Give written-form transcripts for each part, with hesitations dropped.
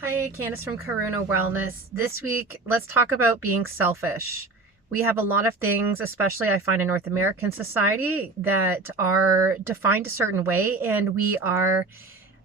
Hi, Candice from Karuna Wellness. This week, let's talk about being selfish. We have a lot of things, especially I find in North American society, that are defined a certain way, and we are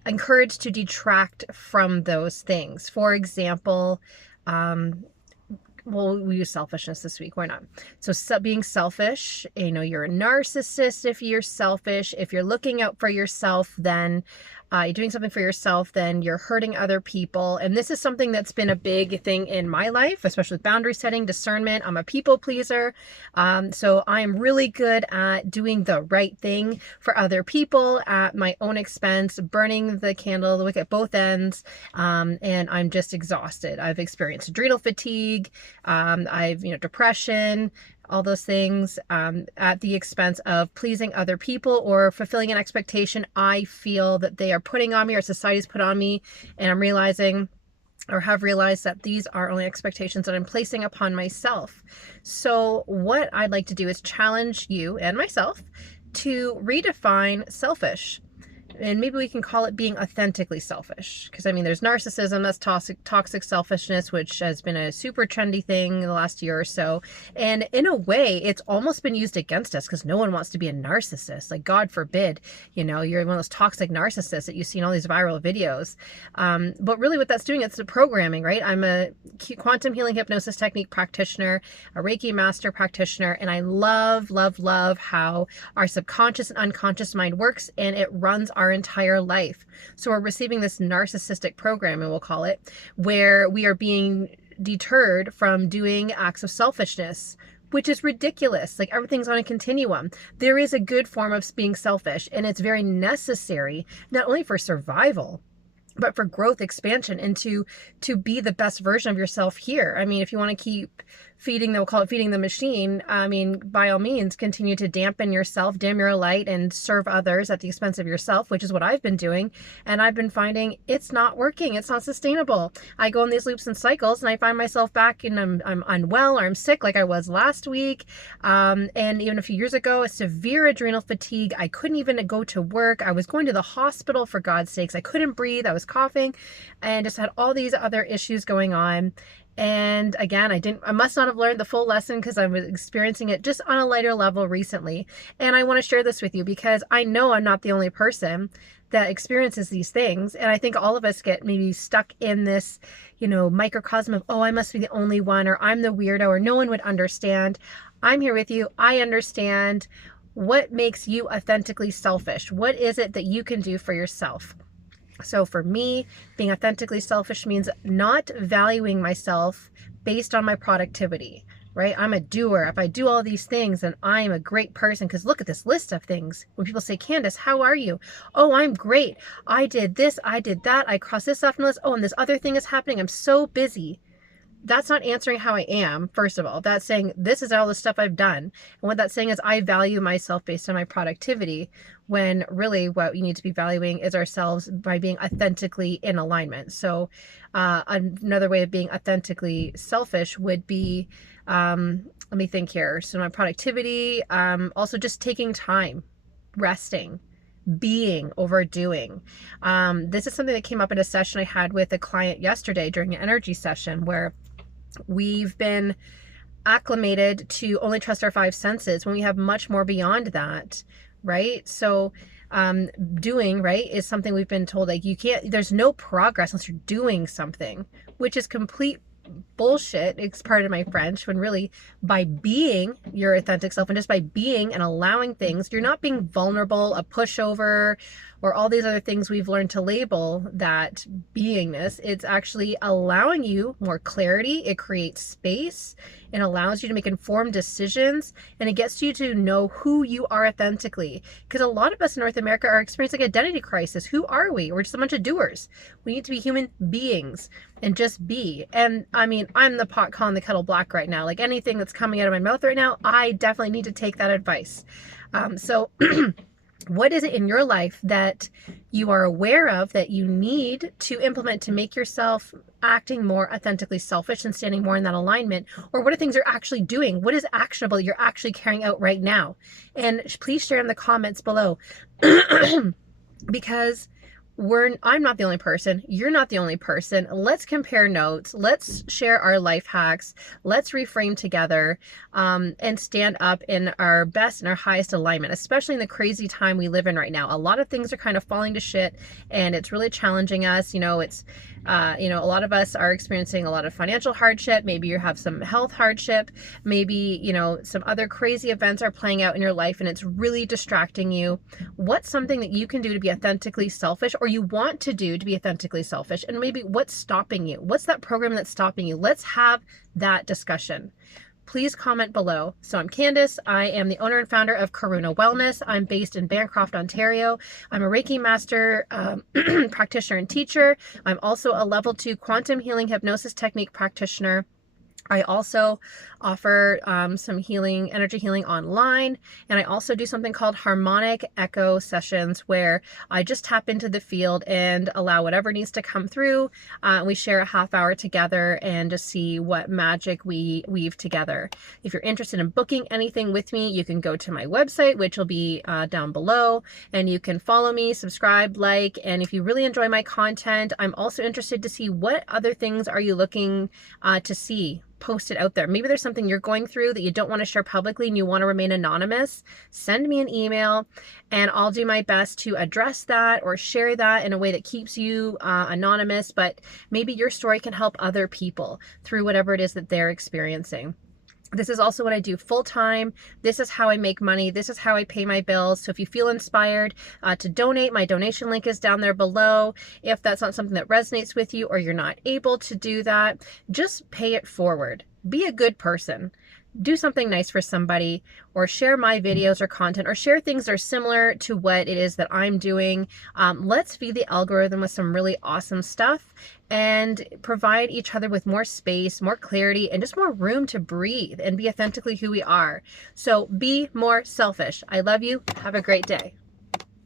encouraged to detract from those things. For example, well, we use selfishness this week. Why not? So being selfish, you're a narcissist if you're selfish. If you're looking out for yourself, then you're doing something for yourself, then you're hurting other people. And this is something that's been a big thing in my life, especially with boundary setting, discernment. I'm a people pleaser. So I'm really good at doing the right thing for other people at my own expense, burning the candle, the wick at both ends. And I'm just exhausted. I've experienced adrenal fatigue. I've, depression, all those things at the expense of pleasing other people or fulfilling an expectation I feel that they are putting on me or society's put on me. And I'm realizing or have realized that these are only expectations that I'm placing upon myself. So what I'd like to do is challenge you and myself to redefine selfish. And maybe we can call it being authentically selfish. Because, there's narcissism, that's toxic selfishness, which has been a super trendy thing in the last year or so. And in a way, it's almost been used against us because no one wants to be a narcissist. Like, God forbid, you're one of those toxic narcissists that you see in all these viral videos. But really what that's doing, it's the programming, right? I'm a quantum healing hypnosis technique practitioner, a Reiki master practitioner, and I love, love, love how our subconscious and unconscious mind works, and it runs our entire life. So we're receiving this narcissistic programming, we'll call it, where we are being deterred from doing acts of selfishness, which is ridiculous. Like, everything's on a continuum. There is a good form of being selfish, and it's very necessary, not only for survival, but for growth, expansion, and to be the best version of yourself here. If you want to keep feeding, they'll call it feeding the machine. By all means, continue to dampen yourself, dim your light, and serve others at the expense of yourself, which is what I've been doing. And I've been finding it's not working. It's not sustainable. I go in these loops and cycles, and I find myself back and I'm unwell or I'm sick like I was last week. And even a few years ago, a severe adrenal fatigue. I couldn't even go to work. I was going to the hospital, for God's sakes. I couldn't breathe. I was coughing and just had all these other issues going on. And again, I must not have learned the full lesson because I was experiencing it just on a lighter level recently. And I want to share this with you because I know I'm not the only person that experiences these things. And I think all of us get maybe stuck in this, microcosm of, oh, I must be the only one, or I'm the weirdo, or no one would understand. I'm here with you. I understand. What makes you authentically selfish? What is it that you can do for yourself? So for me, being authentically selfish means not valuing myself based on my productivity, right? I'm a doer. If I do all these things, then I'm a great person because look at this list of things. When people say, Candice, how are you? Oh, I'm great. I did this. I did that. I crossed this off the list. Oh, and this other thing is happening. I'm so busy. That's not answering how I am, first of all. That's saying this is all the stuff I've done. And what that's saying is I value myself based on my productivity, when really what we need to be valuing is ourselves by being authentically in alignment. So another way of being authentically selfish would be, let me think here. So my productivity, also just taking time, resting, being over doing. This is something that came up in a session I had with a client yesterday during an energy session where we've been acclimated to only trust our five senses when we have much more beyond that, right? So doing, right, is something we've been told, like, there's no progress unless you're doing something, which is complete bullshit. It's part of my French, when really by being your authentic self and just by being and allowing things, you're not being vulnerable, a pushover, or all these other things we've learned to label that beingness. It's actually allowing you more clarity. It creates space. It allows you to make informed decisions, and it gets you to know who you are authentically. Because a lot of us in North America are experiencing identity crisis. Who are we? We're just a bunch of doers. We need to be human beings and just be. And I'm the pot calling the kettle black right now. Like, anything that's coming out of my mouth right now, I definitely need to take that advice. So what is it in your life that you are aware of that you need to implement to make yourself acting more authentically selfish and standing more in that alignment? Or what are things you're actually doing? What is actionable you're actually carrying out right now? And please share in the comments below. Because I'm not the only person. You're not the only person. Let's compare notes. Let's share our life hacks. Let's reframe together, and stand up in our best and our highest alignment, especially in the crazy time we live in right now. A lot of things are kind of falling to shit, and it's really challenging us. A lot of us are experiencing a lot of financial hardship. Maybe you have some health hardship. Maybe, some other crazy events are playing out in your life and it's really distracting you. What's something that you can do to be authentically selfish, or you want to do to be authentically selfish? And maybe what's stopping you? What's that program that's stopping you? Let's have that discussion. Please comment below. So I'm Candice. I am the owner and founder of Karuna Wellness. I'm based in Bancroft, Ontario. I'm a Reiki master practitioner and teacher. I'm also a level 2 quantum healing hypnosis technique practitioner. I also offer some energy healing online, and I also do something called harmonic echo sessions, where I just tap into the field and allow whatever needs to come through. We share a half hour together and just see what magic we weave together. If you're interested in booking anything with me, you can go to my website, which will be down below, and you can follow me, subscribe, like, and if you really enjoy my content, I'm also interested to see what other things are you looking to see posted out there. Maybe there's something you're going through that you don't want to share publicly and you want to remain anonymous. Send me an email and I'll do my best to address that or share that in a way that keeps you anonymous, but maybe your story can help other people through whatever it is that they're experiencing. This is also what I do full time. This is how I make money. This is how I pay my bills. So if you feel inspired to donate, my donation link is down there below. If that's not something that resonates with you or you're not able to do that, just pay it forward. Be a good person. Do something nice for somebody, or share my videos or content, or share things that are similar to what it is that I'm doing. Let's feed the algorithm with some really awesome stuff and provide each other with more space, more clarity, and just more room to breathe and be authentically who we are. So be more selfish. I love you. Have a great day.